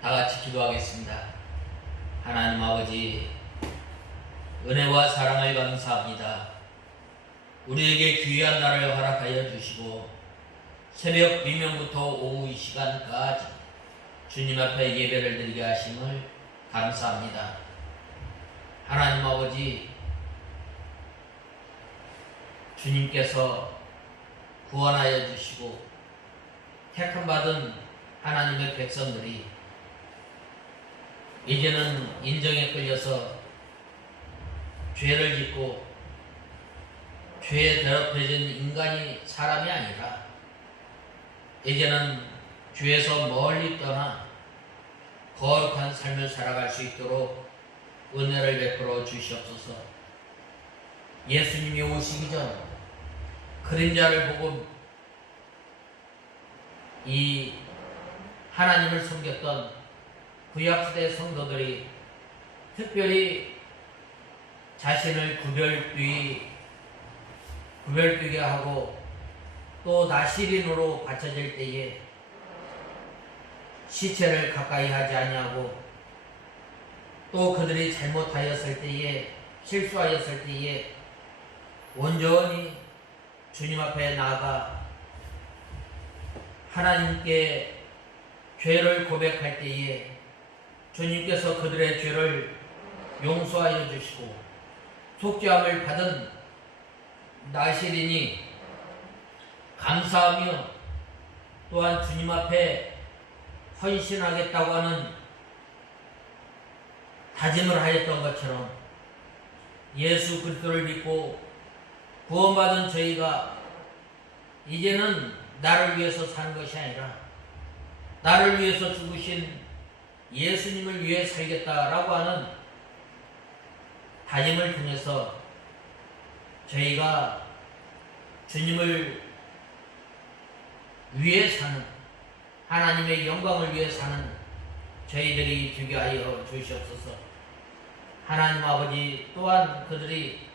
다 같이 기도하겠습니다. 하나님 아버지, 은혜와 사랑을 감사합니다. 우리에게 귀한 날을 허락하여 주시고 새벽 비명부터 오후 이 시간까지 주님 앞에 예배를 드리게 하심을 감사합니다. 하나님 아버지, 주님께서 구원하여 주시고 택함받은 하나님의 백성들이 이제는 인정에 끌려서 죄를 짓고 죄에 더럽혀진 인간이 사람이 아니라 이제는 죄에서 멀리 떠나 거룩한 삶을 살아갈 수 있도록 은혜를 베풀어 주시옵소서. 예수님이 오시기 전 그림자를 보고 이 하나님을 섬겼던 구약시대 성도들이 특별히 자신을 구별되게 하고 또 나시린으로 바쳐질 때에 시체를 가까이 하지 아니하고 또 그들이 잘못하였을 때에 실수하였을 때에 온전히 주님 앞에 나아가 하나님께 죄를 고백할 때에 주님께서 그들의 죄를 용서하여 주시고 속죄함을 받은 나시린이 감사하며 또한 주님 앞에 헌신하겠다고 하는 다짐을 하였던 것처럼 예수 그리스도를 믿고 구원받은 저희가 이제는 나를 위해서 사는 것이 아니라 나를 위해서 죽으신 예수님을 위해 살겠다라고 하는 다짐을 통해서 저희가 주님을 위해 사는, 하나님의 영광을 위해 사는 저희들이 되게 하여 주시옵소서. 하나님 아버지, 또한 그들이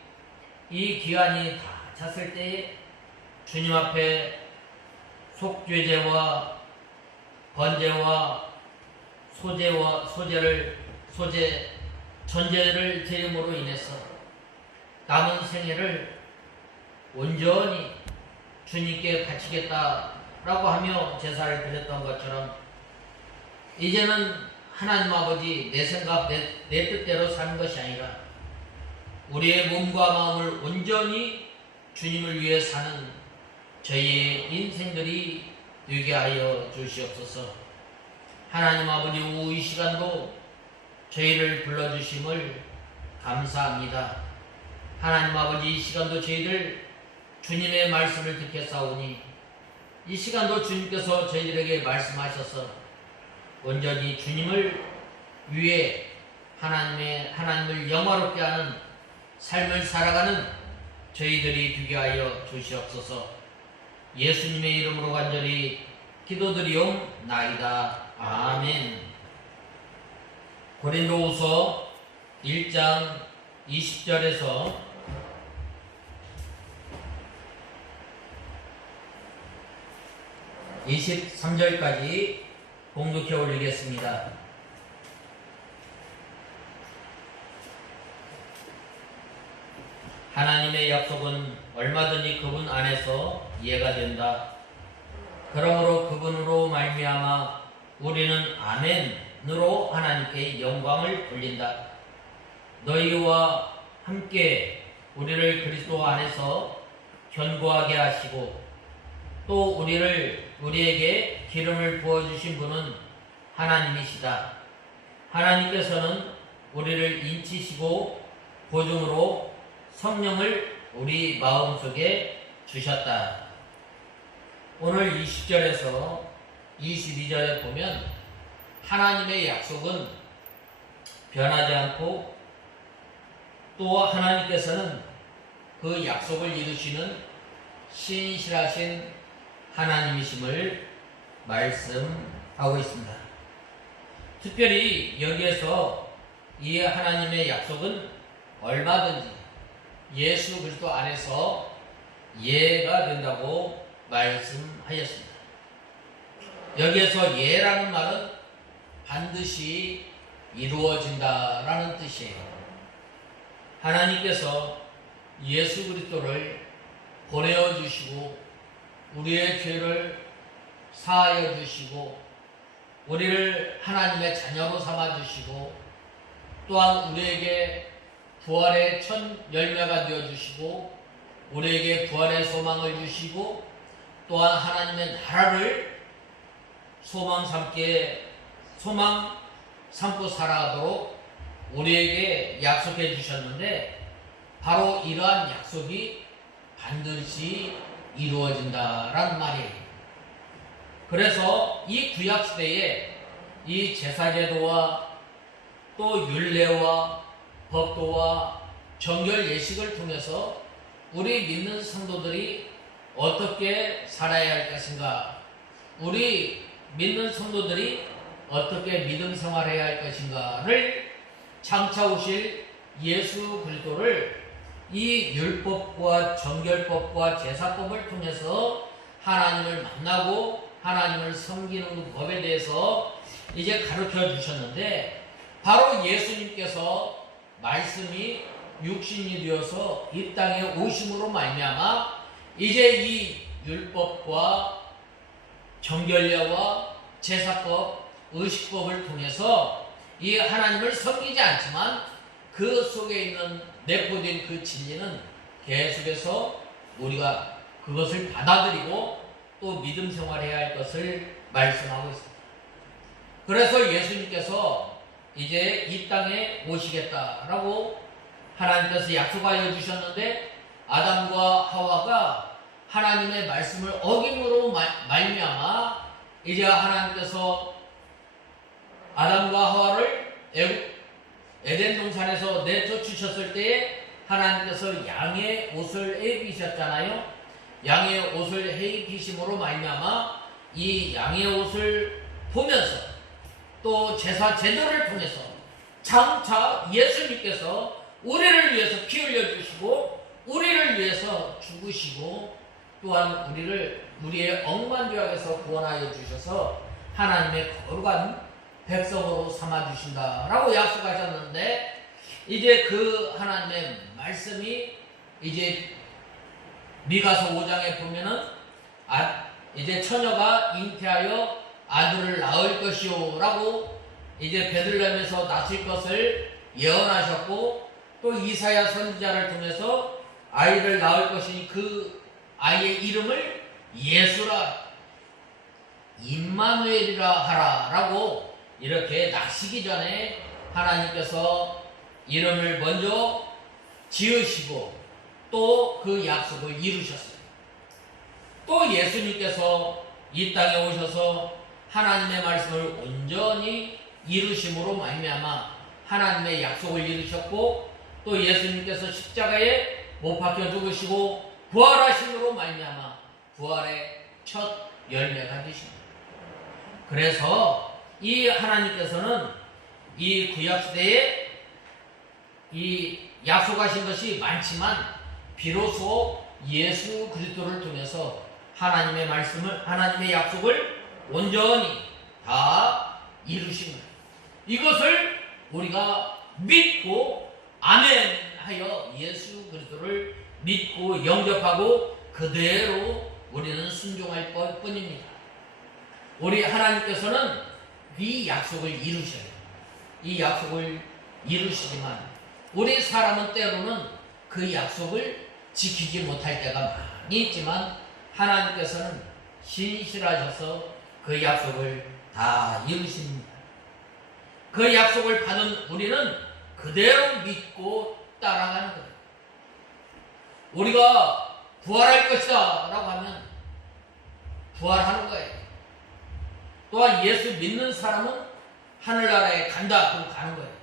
이 기한이 다 찼을 때에 주님 앞에 속죄제와 번제와 전제를 드림으로 인해서 남은 생애를 온전히 주님께 바치겠다라고 하며 제사를 드렸던 것처럼 이제는 하나님 아버지, 내 생각, 내 뜻대로 사는 것이 아니라 우리의 몸과 마음을 온전히 주님을 위해 사는 저희의 인생들이 되게 하여 주시옵소서. 하나님 아버지, 오후 이 시간도 저희를 불러주심을 감사합니다. 하나님 아버지, 이 시간도 저희들 주님의 말씀을 듣겠사오니 이 시간도 주님께서 저희들에게 말씀하셔서 온전히 주님을 위해 하나님을 영화롭게 하는 삶을 살아가는 저희들이 되게 하여 주시옵소서. 예수님의 이름으로 간절히 기도드리옵나이다. 아멘. 고린도후서 1장 20절에서 23절까지 봉독해 올리겠습니다. 하나님의 약속은 얼마든지 그분 안에서 이해가 된다. 그러므로 그분으로 말미암아 우리는 아멘으로 하나님께 영광을 돌린다. 너희와 함께 우리를 그리스도 안에서 견고하게 하시고 또 우리에게 기름을 부어주신 분은 하나님이시다. 하나님께서는 우리를 인치시고 보증으로 성령을 우리 마음속에 주셨다. 오늘 20절에서 22절에 보면 하나님의 약속은 변하지 않고 또 하나님께서는 그 약속을 이루시는 신실하신 하나님이심을 말씀하고 있습니다. 특별히 여기에서 이 하나님의 약속은 얼마든지 예수 그리스도 안에서 예가 된다고 말씀하였습니다. 여기에서 예라는 말은 반드시 이루어진다라는 뜻이에요. 하나님께서 예수 그리스도를 보내어 주시고 우리의 죄를 사하여 주시고 우리를 하나님의 자녀로 삼아 주시고 또한 우리에게 부활의 첫 열매가 되어 주시고 우리에게 부활의 소망을 주시고 또한 하나님의 나라를 소망 삼고 살아가도록 우리에게 약속해 주셨는데 바로 이러한 약속이 반드시 이루어진다라는 말이에요. 그래서 이 구약시대에 이 제사제도와 또 율례와 법도와 정결 예식을 통해서 우리 믿는 성도들이 어떻게 살아야 할 것인가, 우리 믿는 성도들이 어떻게 믿음 생활해야 할 것인가를 장차 오실 예수 그리스도를 이 율법과 정결법과 제사법을 통해서 하나님을 만나고 하나님을 섬기는 법에 대해서 이제 가르쳐 주셨는데 바로 예수님께서 말씀이 육신이 되어서 이 땅에 오심으로 말미암아 이제 이 율법과 정결례와 제사법, 의식법을 통해서 이 하나님을 섬기지 않지만 그 속에 있는 내포된 그 진리는 계속해서 우리가 그것을 받아들이고 또 믿음 생활해야 할 것을 말씀하고 있습니다. 그래서 예수님께서 이제 이 땅에 오시겠다라고 하나님께서 약속하여 주셨는데 아담과 하와가 하나님의 말씀을 어김으로 말미암아 이제 하나님께서 아담과 하와를 에덴 동산에서 내쫓으셨을 때에 하나님께서 양의 옷을 해입히셨잖아요. 양의 옷을 해입히심으로 말미암아 이 양의 옷을 보면서 또 제사 제도를 통해서 장차 예수님께서 우리를 위해서 피 흘려 주시고 우리를 위해서 죽으시고 또한 우리의 억만 죄악에서 구원하여 주셔서 하나님의 거룩한 백성으로 삼아 주신다라고 약속하셨는데 이제 그 하나님의 말씀이 이제 미가서 5장에 보면은 이제 처녀가 잉태하여 아들을 낳을 것이요 라고 이제 베들레헴에서 낳을 것을 예언하셨고 또 이사야 선지자를 통해서 아이를 낳을 것이니 그 아이의 이름을 예수라 임마누엘이라 하라 라고 이렇게 낳으시기 전에 하나님께서 이름을 먼저 지으시고 또 그 약속을 이루셨어요. 또 예수님께서 이 땅에 오셔서 하나님의 말씀을 온전히 이루심으로 말미암아 하나님의 약속을 이루셨고 또 예수님께서 십자가에 못 박혀 죽으시고 부활하심으로 말미암아 부활의 첫 열매가 되십니다. 그래서 이 하나님께서는 이 구약시대에 이 약속하신 것이 많지만 비로소 예수 그리스도를 통해서 하나님의 말씀을 하나님의 약속을 온전히 다 이루신 거예요. 이것을 우리가 믿고 아멘 하여 예수 그리스도를 믿고 영접하고 그대로 우리는 순종할 것 뿐입니다. 우리 하나님께서는 이 약속을 이루셔요. 이 약속을 이루시지만 우리 사람은 때로는 그 약속을 지키지 못할 때가 많이 있지만 하나님께서는 신실하셔서 그 약속을 다 이루십니다. 그 약속을 받은 우리는 그대로 믿고 따라가는 거예요. 우리가 부활할 것이다 라고 하면 부활하는 거예요. 또한 예수 믿는 사람은 하늘나라에 간다 그럼 가는 거예요.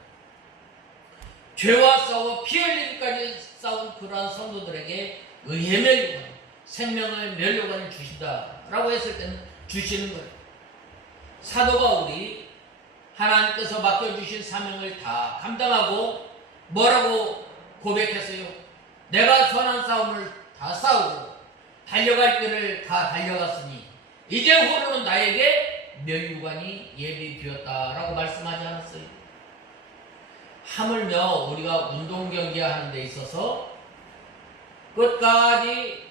죄와 싸워 피 흘리기까지 싸운 그러한 성도들에게 의의 멸류관, 생명의 멸류관을 주신다라고 했을 때는 주시는 거예요. 사도가 우리 하나님께서 맡겨주신 사명을 다 감당하고 뭐라고 고백했어요? 내가 선한 싸움을 다 싸우고 달려갈 길을 다 달려갔으니 이제 후로는 나에게 면류관이 예비되었다라고 말씀하지 않았어요? 하물며 우리가 운동 경기하는 데 있어서 끝까지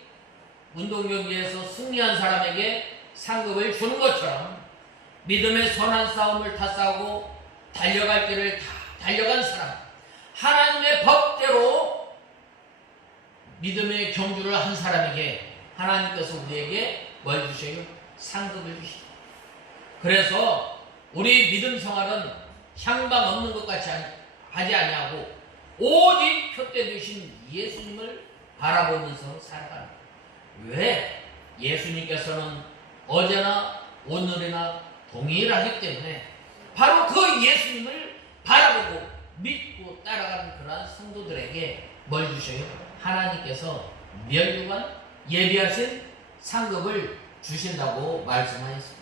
운동 경기에서 승리한 사람에게 상급을 주는 것처럼 믿음의 선한 싸움을 다 싸우고 달려갈 길을 다 달려간 사람, 하나님의 법대로 믿음의 경주를 한 사람에게 하나님께서 우리에게 뭘 주셔요? 상급을 주시죠. 그래서 우리 믿음 생활은 향방 없는 것 같이 하지 아니하고 오직 표대 되신 예수님을 바라보면서 살아가는 거예요. 왜? 예수님께서는 어제나 오늘이나 동일하기 때문에 바로 그 예수님을 바라보고 믿고 따라가는 그러한 성도들에게 뭘 주셔요? 하나님께서 면류관 예비하신 상급을 주신다고 말씀하셨습니다.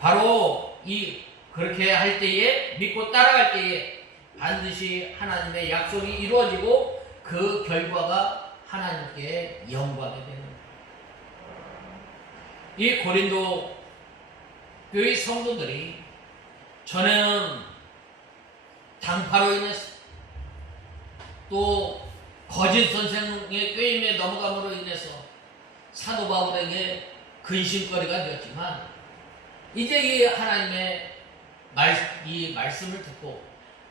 바로 그렇게 할 때에, 믿고 따라갈 때에 반드시 하나님의 약속이 이루어지고 그 결과가 하나님께 영광이 되는 거예요. 이 고린도 교회 성도들이 전에는 당파로 인해서 또 거짓 선생의 꾀임에 넘어감으로 인해서 사도 바울에게 근심거리가 되었지만 이제 이 하나님의 이 말씀을 듣고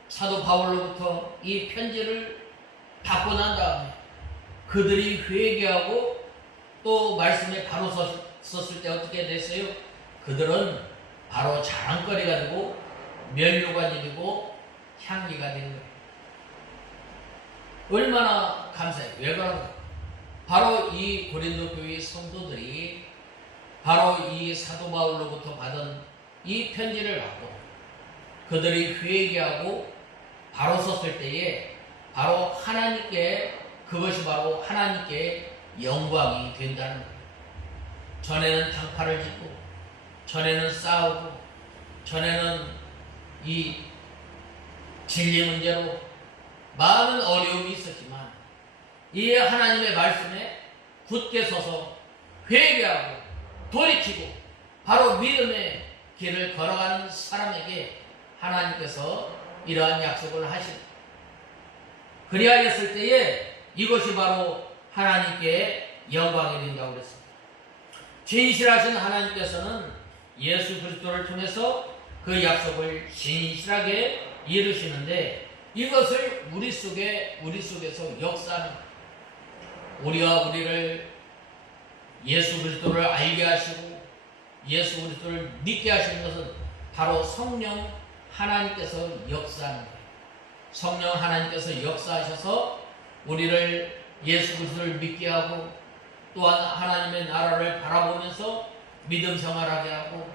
사도 바울로부터 이 편지를 받고 난 다음에 그들이 회개하고 또 말씀에 바로 섰을 때 어떻게 됐어요? 그들은 바로 자랑거리가 되고 면류관이 되고 향기가 된 거예요. 얼마나 감사해요. 왜 그런가? 바로 이 고린도 교회 성도들이 바로 이 사도 바울로부터 받은 이 편지를 받고 그들이 회개하고 바로 섰을 때에 바로 하나님께, 그것이 바로 하나님께 영광이 된다는 거예요. 전에는 당파를 짓고 전에는 싸우고 전에는 이 진리 문제로 많은 어려움이 있었지만 이 하나님의 말씀에 굳게 서서 회개하고 돌이키고 바로 믿음의 길을 걸어가는 사람에게 하나님께서 이러한 약속을 하십니다. 그리하였을 때에 이것이 바로 하나님께 영광이 된다고 그랬습니다. 진실하신 하나님께서는 예수 그리스도를 통해서 그 약속을 진실하게 이루시는데 이것을 우리 속에서 역사하는, 우리와 우리를 예수 그리스도를 알게 하시고 예수 그리스도를 믿게 하시는 것은 바로 성령 하나님께서 역사하는 거예요. 성령 하나님께서 역사하셔서 우리를 예수 그리스도를 믿게 하고 또한 하나님의 나라를 바라보면서 믿음 생활하게 하고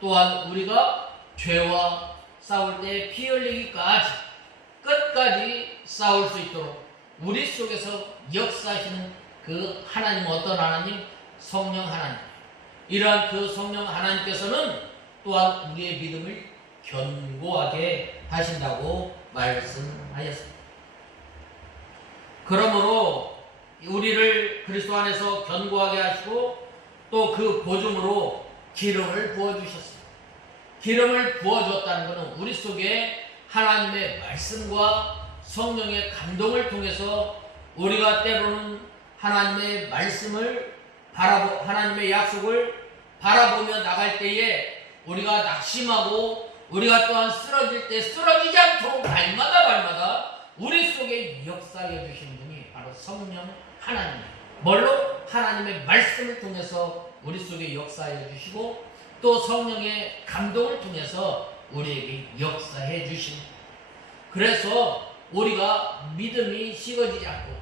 또한 우리가 죄와 싸울 때 피 흘리기까지 끝까지 싸울 수 있도록 우리 속에서 역사하시는 그 하나님, 어떤 하나님? 성령 하나님. 이러한 그 성령 하나님께서는 또한 우리의 믿음을 견고하게 하신다고 말씀하셨습니다. 그러므로 우리를 그리스도 안에서 견고하게 하시고 또 그 보증으로 기름을 부어주셨습니다. 기름을 부어줬다는 것은 우리 속에 하나님의 말씀과 성령의 감동을 통해서 우리가 때로는 하나님의 말씀을 하나님의 약속을 바라보며 나갈 때에 우리가 낙심하고 우리가 또한 쓰러질 때 쓰러지지 않도록 발마다 우리 속에 역사해 주시는 분이 바로 성령 하나님. 뭘로? 하나님의 말씀을 통해서 우리 속에 역사해 주시고 또 성령의 감동을 통해서 우리에게 역사해 주십니다. 그래서 우리가 믿음이 식어지지 않고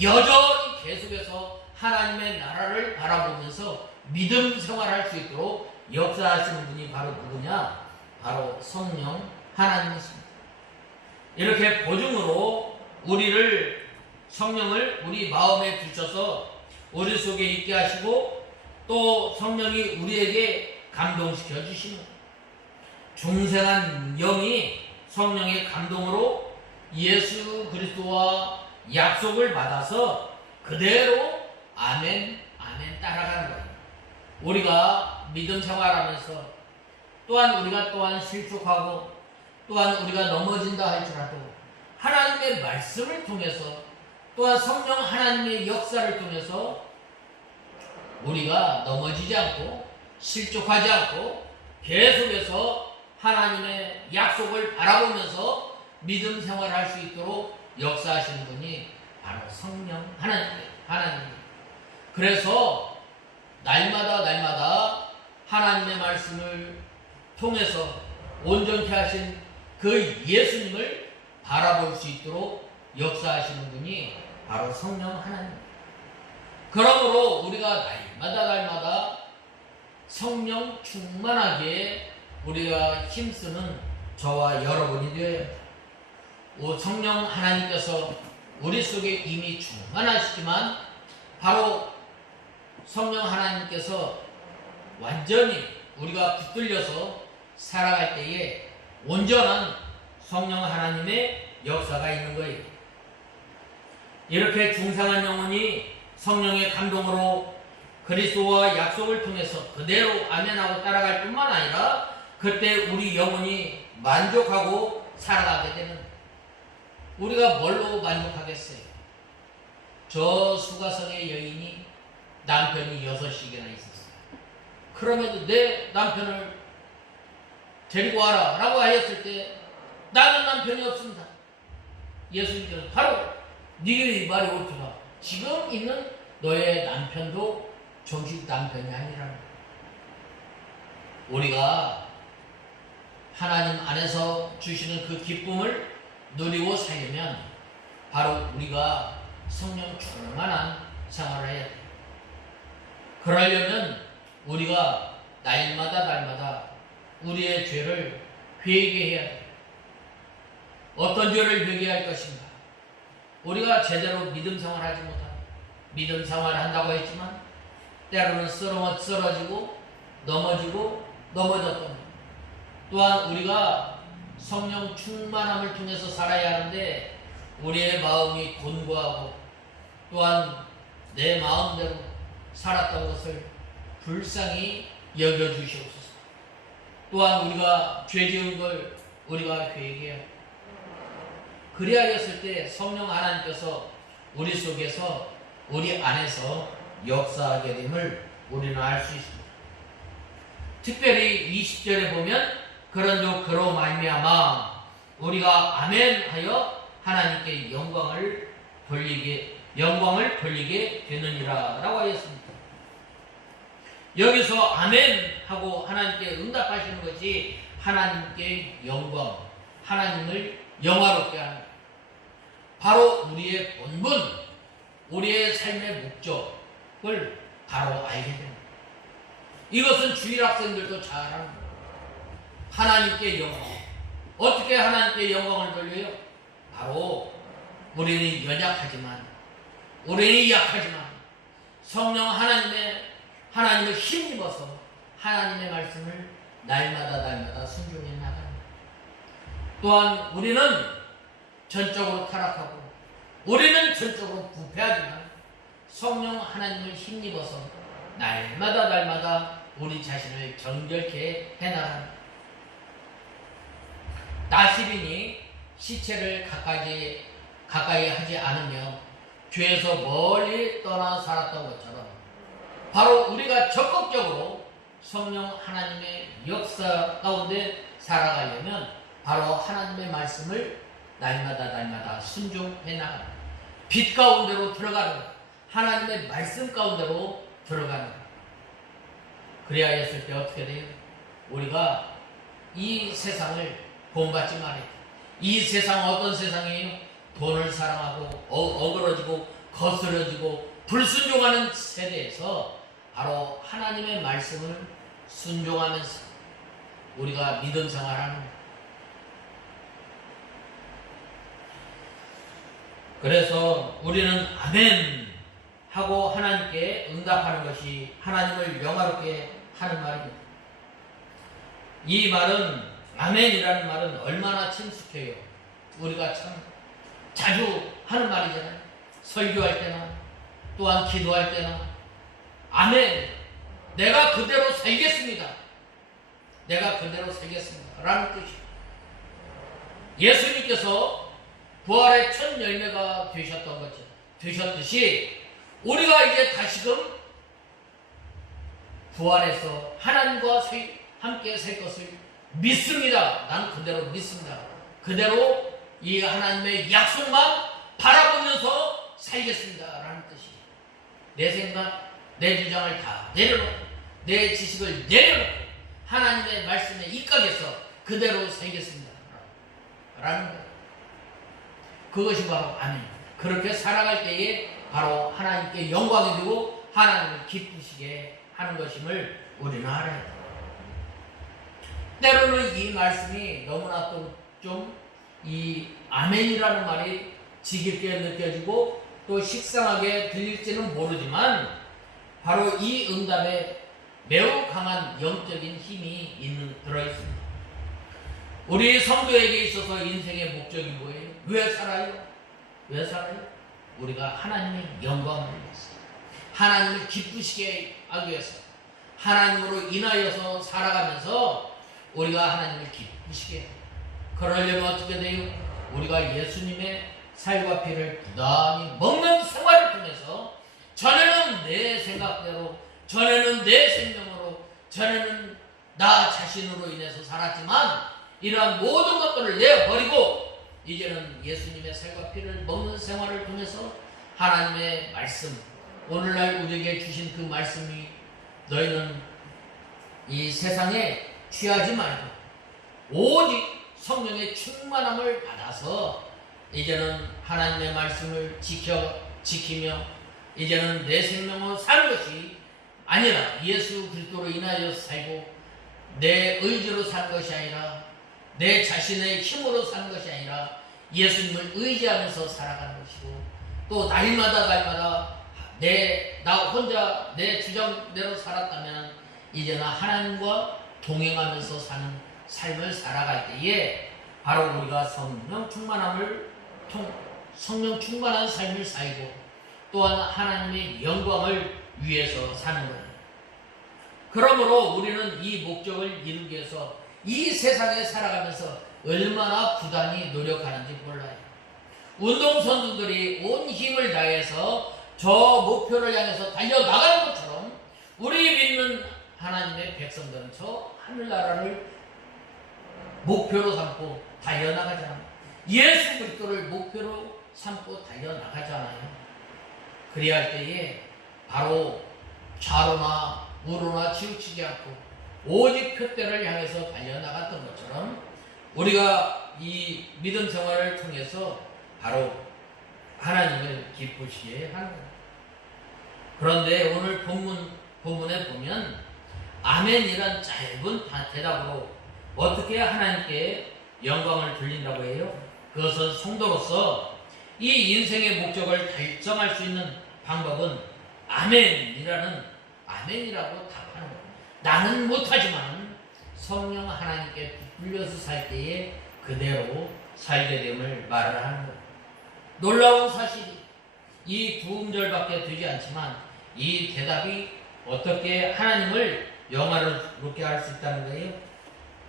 여전히 계속해서 하나님의 나라를 바라보면서 믿음 생활할 수 있도록 역사하시는 분이 바로 누구냐? 바로 성령 하나님이십니다. 이렇게 보증으로 성령을 우리 마음에 두셔서 우리 속에 있게 하시고 또 성령이 우리에게 감동시켜 주시는 중생한 영이 성령의 감동으로 예수 그리스도와 약속을 받아서 그대로 아멘 따라가는 거예요. 우리가 믿음 생활하면서 또한 우리가 또한 실족하고 또한 우리가 넘어진다 할지라도 하나님의 말씀을 통해서 또한 성령 하나님의 역사를 통해서 우리가 넘어지지 않고 실족하지 않고 계속해서 하나님의 약속을 바라보면서 믿음 생활을 할 수 있도록 역사하시는 분이 바로 성령 하나님이에요. 그래서 날마다 하나님의 말씀을 통해서 온전케 하신 그 예수님을 바라볼 수 있도록 역사하시는 분이 바로 성령 하나님입니다. 그러므로 우리가 날마다 성령 충만하게 우리가 힘쓰는 저와 여러분이 되어야 합니다. 성령 하나님께서 우리 속에 이미 충만하시지만 바로 성령 하나님께서 완전히 우리가 붙들려서 살아갈 때에 온전한 성령 하나님의 역사가 있는 거예요. 이렇게 중상한 영혼이 성령의 감동으로 그리스도와 약속을 통해서 그대로 아멘하고 따라갈 뿐만 아니라 그때 우리 영혼이 만족하고 살아가게 되는, 우리가 뭘로 만족하겠어요? 저 수가성의 여인이 남편이 6이나 있었어요. 그럼에도 내 남편을 데리고 와라 라고 하였을 때 나는 남편이 없습니다. 예수님께서 바로 네게 말이 옳구나. 지금 있는 너의 남편도 정식 남편이 아니라, 우리가 하나님 안에서 주시는 그 기쁨을 누리고 살려면 바로 우리가 성령 충만한 생활을 해야 돼요. 그러려면 우리가 날마다 우리의 죄를 회개해야 돼요. 어떤 죄를 회개할 것인가? 우리가 제대로 믿음 생활하지 못하고 믿음 생활을 한다고 했지만 때로는 쓰러지고 넘어지고 넘어졌던, 또한 우리가 성령 충만함을 통해서 살아야 하는데 우리의 마음이 곤고하고 또한 내 마음대로 살았던 것을 불쌍히 여겨주시옵소서. 또한 우리가 죄 지은 걸 우리가 회개해야 합니다. 그리하였을 때 성령 하나님께서 우리 속에서 우리 안에서 역사하게 됨을 우리는 알 수 있습니다. 특별히 20절에 보면 그런즉 그로 말미암아 우리가 아멘하여 하나님께 영광을 돌리게 되느니라 라고 하였습니다. 여기서 아멘하고 하나님께 응답하시는 것이 하나님께 영광, 하나님을 영화롭게 하는, 바로 우리의 본분, 우리의 삶의 목적을 바로 알게 됩니다. 이것은 주일 학생들도 잘 합니다. 하나님께 영광. 어떻게 하나님께 영광을 돌려요? 바로 우리는 연약하지만, 우리는 약하지만 성령 하나님을 힘입어서 하나님의 말씀을 날마다 순종해 나갑니다. 또한 우리는 전적으로 타락하고 우리는 전적으로 부패하지만 성령 하나님을 힘입어서 날마다 우리 자신을 정결케 해나갑니다. 나시린이 시체를 가까이 하지 않으며 죄에서 멀리 떠나 살았던 것처럼 바로 우리가 적극적으로 성령 하나님의 역사 가운데 살아가려면 바로 하나님의 말씀을 날마다 순종해 나갑니다. 빛 가운데로 들어가는 것, 하나님의 말씀 가운데로 들어가는 것. 그리하였을 때 어떻게 돼요? 우리가 이 세상을 본받지 말아야 돼요. 이 세상 어떤 세상이에요? 돈을 사랑하고 어그러지고 거스러지고 불순종하는 세대에서 바로 하나님의 말씀을 순종하면서 우리가 믿음 생활하는 거예요. 그래서 우리는 아멘 하고 하나님께 응답하는 것이 하나님을 영화롭게 하는 말입니다. 이 말은, 아멘이라는 말은 얼마나 친숙해요. 우리가 참 자주 하는 말이잖아요. 설교할 때나 또한 기도할 때나 아멘, 내가 그대로 살겠습니다. 내가 그대로 살겠습니다. 라는 뜻이에요. 예수님께서 부활의 첫 열매가 되셨듯이 우리가 이제 다시금 부활해서 하나님과 함께 살 것을 믿습니다. 나는 그대로 믿습니다. 그대로 이 하나님의 약속만 바라보면서 살겠습니다. 라는 뜻이에요. 내 생각, 내 주장을 다 내려놓고 내 지식을 내려놓고 하나님의 말씀에 입각해서 그대로 살겠습니다. 라는 거예요. 그것이 바로 아멘입니다. 그렇게 살아갈 때에 바로 하나님께 영광이 되고 하나님을 기쁘시게 하는 것임을 우리는 알아야 돼요. 때로는 이 말씀이 너무나 또 좀 이 아멘이라는 말이 지겹게 느껴지고 또 식상하게 들릴지는 모르지만 바로 이 응답에 매우 강한 영적인 힘이 들어있습니다. 우리 성도에게 있어서 인생의 목적이 뭐예요? 왜 살아요? 왜 살아요? 우리가 하나님의 영광을 위해서, 하나님을 기쁘시게 하기 위해서, 하나님으로 인하여서 살아가면서 우리가 하나님을 기쁘시게 해요. 그러려면 어떻게 돼요? 우리가 예수님의 살과 피를 부단히 먹는 생활을 통해서 전에는 내 생각대로, 전에는 내 생명으로, 전에는 나 자신으로 인해서 살았지만 이러한 모든 것들을 내어버리고 이제는 예수님의 살과 피를 먹는 생활을 통해서 하나님의 말씀, 오늘날 우리에게 주신 그 말씀이 너희는 이 세상에 취하지 말고 오직 성령의 충만함을 받아서 이제는 하나님의 말씀을 지키며 이제는 내 생명으로 사는 것이 아니라 예수 그리스도로 인하여 살고 내 의지로 사는 것이 아니라 내 자신의 힘으로 사는 것이 아니라 예수님을 의지하면서 살아가는 것이고 또 날마다 나 혼자 내 주장대로 살았다면 이제는 하나님과 동행하면서 사는 삶을 살아갈 때에 바로 우리가 성령 충만한 삶을 살고 또한 하나님의 영광을 위해서 사는 거예요. 그러므로 우리는 이 목적을 이루기 위해서 이 세상에 살아가면서 얼마나 부단히 노력하는지 몰라요. 운동선수들이 온 힘을 다해서 저 목표를 향해서 달려나가는 것처럼 우리 믿는 하나님의 백성들은 저 하늘나라를 목표로 삼고 달려나가잖아요. 예수 그리스도를 목표로 삼고 달려나가잖아요. 그래야 할 때에 바로 좌로나 우로나 치우치지 않고 오직 표대를 향해서 달려나갔던 것처럼 우리가 이 믿음 생활을 통해서 바로 하나님을 기쁘시게 하는 거예요. 그런데 오늘 본문에 보면 아멘이란 짧은 대답으로 어떻게 하나님께 영광을 돌린다고 해요? 그것은 성도로서 이 인생의 목적을 달성할 수 있는 방법은 아멘이라고 답하는 거예요. 나는 못하지만 성령 하나님께 불려서 살 때에 그대로 살게 됨을 말을 하는 거예요. 놀라운 사실이 이 두 음절밖에 되지 않지만 이 대답이 어떻게 하나님을 영화롭게 할 수 있다는 거예요?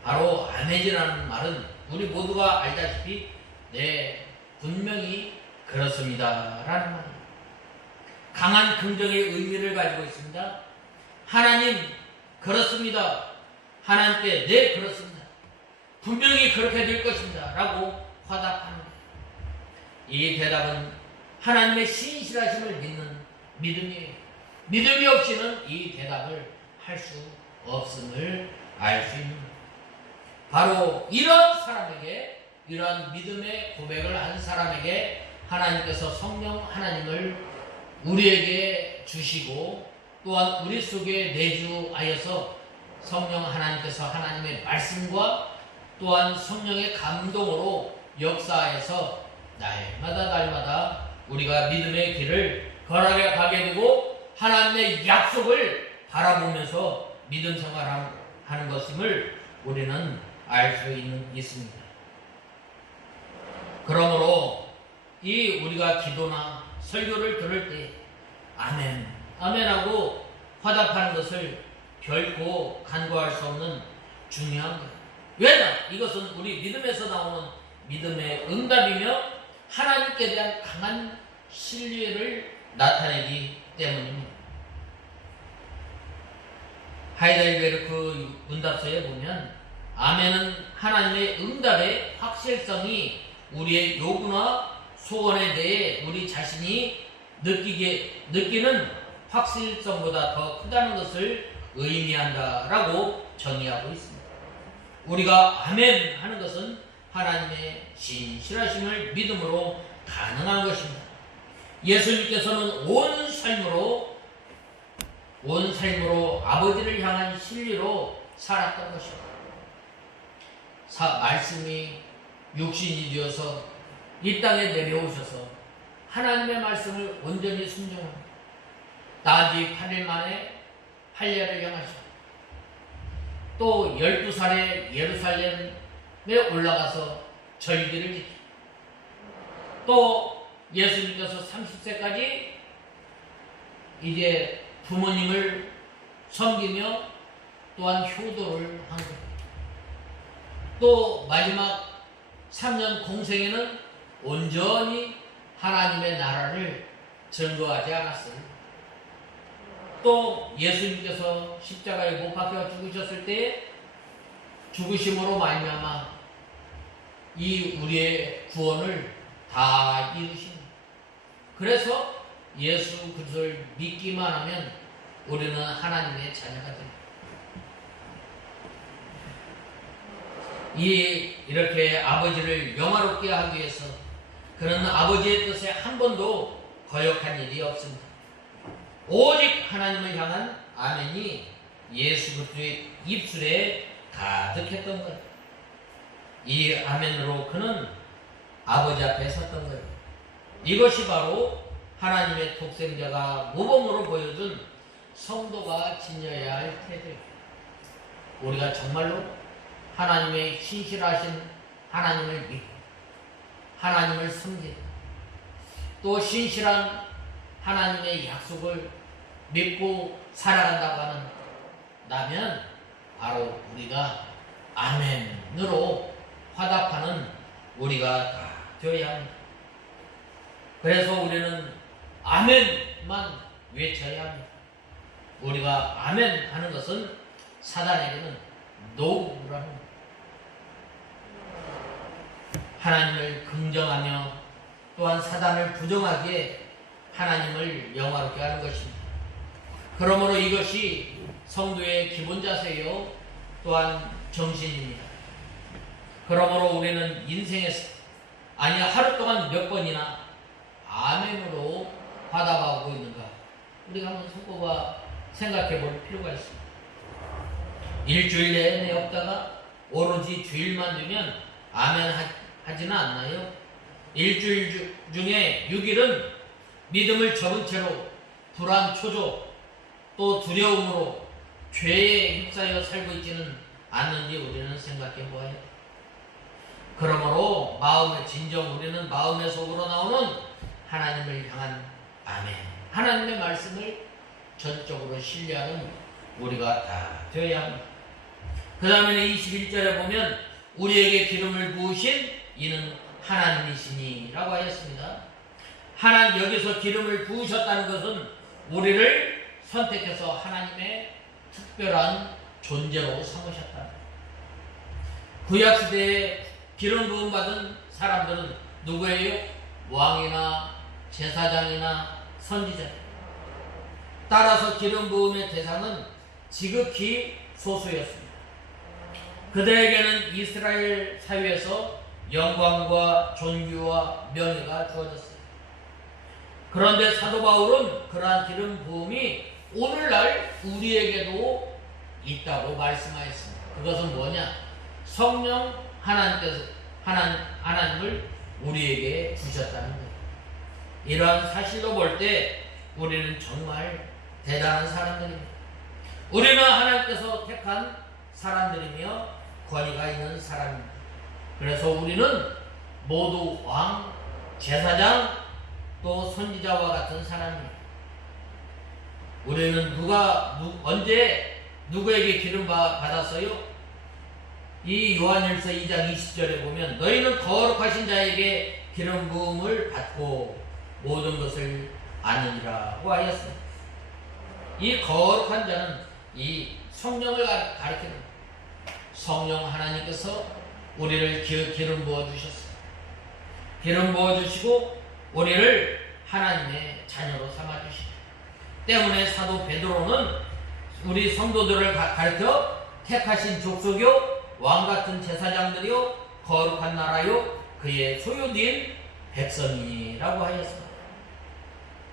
바로 아멘이라는 말은 우리 모두가 알다시피 네, 분명히 그렇습니다 라는 말이에요. 강한 긍정의 의미를 가지고 있습니다. 하나님 그렇습니다. 하나님께 네 그렇습니다. 분명히 그렇게 될 것입니다 라고 화답하는 거예요. 이 대답은 하나님의 신실하심을 믿는 믿음이에요. 믿음이 없이는 이 대답을 할 수 없음을 알 수 있는 거예요. 바로 이런 사람에게, 이런 믿음의 고백을 한 사람에게 하나님께서 성령 하나님을 우리에게 주시고 또한 우리 속에 내주하여서 성령 하나님께서 하나님의 말씀과 또한 성령의 감동으로 역사하여서 날마다 우리가 믿음의 길을 걸어가게 되고 하나님의 약속을 바라보면서 믿음 생활하는 것임을 우리는 알 수 있습니다. 그러므로 이 우리가 기도나 설교를 들을 때 아멘, 아멘하고 화답하는 것을 결코 간과할 수 없는 중요한 것. 왜냐? 이것은 우리 믿음에서 나오는 믿음의 응답이며 하나님께 대한 강한 신뢰를 나타내기 때문입니다. 하이델베르크 문답서에 보면 아멘은 하나님의 응답의 확실성이 우리의 요구나 소원에 대해 우리 자신이 느끼는 확실성보다 더 크다는 것을 의미한다라고 정의하고 있습니다. 우리가 아멘 하는 것은 하나님의 신실하심을 믿음으로 가능한 것입니다. 예수님께서는 온 삶으로 아버지를 향한 신뢰로 살았던 것입니다. 말씀이 육신이 되어서 이 땅에 내려오셔서 하나님의 말씀을 온전히 순종합니다. 나지 8일 만에 할례를 행하시고 또 12살에 예루살렘에 올라가서 절기를 지키고 또 예수님께서 30세까지 이제 부모님을 섬기며 또한 효도를 한 것. 또 마지막 3년 공생에는 온전히 하나님의 나라를 증거하지 않았어요. 또 예수님께서 십자가에 못 박혀 죽으셨을 때 죽으심으로 말미암아 이 우리의 구원을 다 이루십니다. 그래서 예수 그리스도를 믿기만 하면 우리는 하나님의 자녀가 됩니다. 이렇게 아버지를 영화롭게 하기 위해서 그는 아버지의 뜻에 한 번도 거역한 일이 없습니다. 오직 하나님을 향한 아멘이 예수 그리스도의 입술에 가득했던 거예요. 이 아멘으로 그는 아버지 앞에 섰던 거예요. 이것이 바로 하나님의 독생자가 모범으로 보여준 성도가 지녀야 할 태도입니다. 우리가 정말로 하나님의 신실하신 하나님을 믿고 하나님을 섬기고 또 신실한 하나님의 약속을 믿고 살아간다고 한다면 바로 우리가 아멘으로 화답하는 우리가 다 되어야 합니다. 그래서 우리는 아멘만 외쳐야 합니다. 우리가 아멘 하는 것은 사단에게는 노라는 겁니다. 하나님을 긍정하며 또한 사단을 부정하기에 하나님을 영화롭게 하는 것입니다. 그러므로 이것이 성도의 기본 자세요 또한 정신입니다. 그러므로 우리는 인생에서 하루 동안 몇 번이나 아멘으로 화답하고 있는가 우리가 한번 손꼽아 생각해 볼 필요가 있습니다. 일주일 내내 없다가 오로지 주일만 되면 아멘 하지는 않나요? 일주일 중에 6일은 믿음을 접은 채로 불안, 초조, 또 두려움으로 죄에 휩싸여 살고 있지는 않는지 우리는 생각해 보아야 돼. 그러므로 우리는 마음의 속으로 나오는 하나님을 향한 아멘, 하나님의 말씀을 전적으로 신뢰하는 우리가 다 되어야 합니다. 그 다음에 21절에 보면 우리에게 기름을 부으신 이는 하나님이시니 라고 하였습니다. 여기서 기름을 부으셨다는 것은 우리를 선택해서 하나님의 특별한 존재로 삼으셨다. 구약시대에 기름 부음 받은 사람들은 누구예요? 왕이나 제사장이나 선지자. 따라서 기름 부음의 대상은 지극히 소수였습니다. 그들에게는 이스라엘 사회에서 영광과 존귀와 명예가 주어졌어요. 그런데 사도 바울은 그러한 기름 부음이 오늘날 우리에게도 있다고 말씀하였습니다. 그것은 뭐냐? 성령 하나님을 우리에게 주셨다는 거예요. 이러한 사실로 볼 때 우리는 정말 대단한 사람들입니다. 우리는 하나님께서 택한 사람들이며 권위가 있는 사람입니다. 그래서 우리는 모두 왕, 제사장, 또 선지자와 같은 사람입니다. 우리는 언제 누구에게 기름 받았어요? 이 요한일서 2장 20절에 보면 너희는 거룩하신 자에게 기름 부음을 받고 모든 것을 아느니라고 하였습니다. 이 거룩한 자는 이 성령을 가리키는 성령 하나님께서 우리를 기름 부어주셨어요. 기름 부어주시고 우리를 하나님의 자녀로 삼아주시고 때문에 사도 베드로는 우리 성도들을 가르쳐 택하신 족속이요 왕같은 제사장들이요 거룩한 나라요 그의 소유된 백성이라고 하였습니다.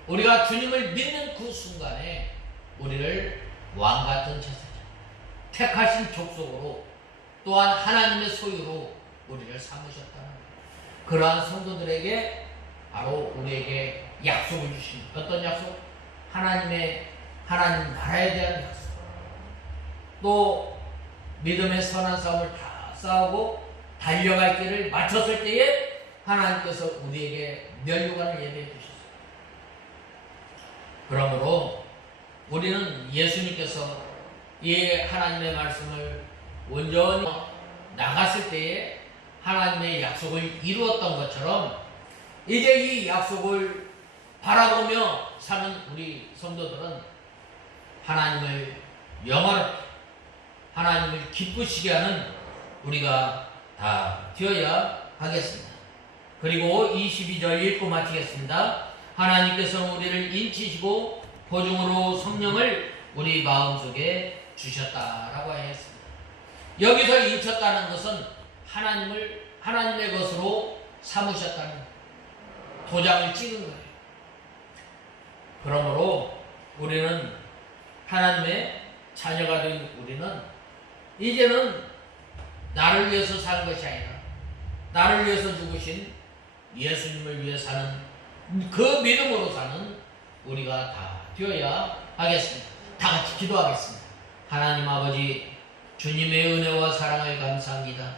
우리가 주님을 믿는 그 순간에 우리를 왕같은 제사장, 택하신 족속으로 또한 하나님의 소유로 우리를 삼으셨다는 거예요. 그러한 성도들에게 바로 우리에게 약속을 주십니다. 어떤 약속? 하나님 나라에 대한 약속. 또 믿음의 선한 싸움을 다 싸우고 달려갈 길을 마쳤을 때에 하나님께서 우리에게 면류관을 예배해 주셨어요. 그러므로 우리는 예수님께서 이 하나님의 말씀을 온전히 나갔을 때에 하나님의 약속을 이루었던 것처럼 이제 이 약속을 바라보며 사는 우리 성도들은 하나님을 영원하게 하나님을 기쁘시게 하는 우리가 다 되어야 하겠습니다. 그리고 22절 읽고 마치겠습니다. 하나님께서는 우리를 인치시고 보증으로 성령을 우리 마음속에 주셨다라고 하였습니다. 여기서 인쳤다는 것은 하나님의 것으로 삼으셨다는 도장을 찍은 거예요. 그러므로 우리는 하나님의 자녀가 된 우리는 이제는 나를 위해서 사는 것이 아니라 나를 위해서 죽으신 예수님을 위해 사는 그 믿음으로 사는 우리가 다 되어야 하겠습니다. 다 같이 기도하겠습니다. 하나님 아버지 주님의 은혜와 사랑을 감사합니다.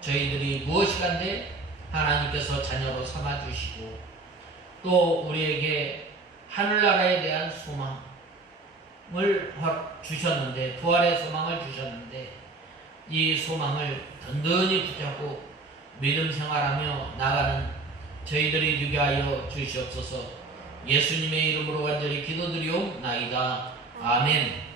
저희들이 무엇이간데 하나님께서 자녀로 삼아주시고 또 우리에게 하늘나라에 대한 소망을 주셨는데 부활의 소망을 주셨는데 이 소망을 든든히 붙잡고 믿음 생활하며 나가는 저희들이 되게 하여 주시옵소서. 예수님의 이름으로 간절히 기도드리옵나이다. 아멘.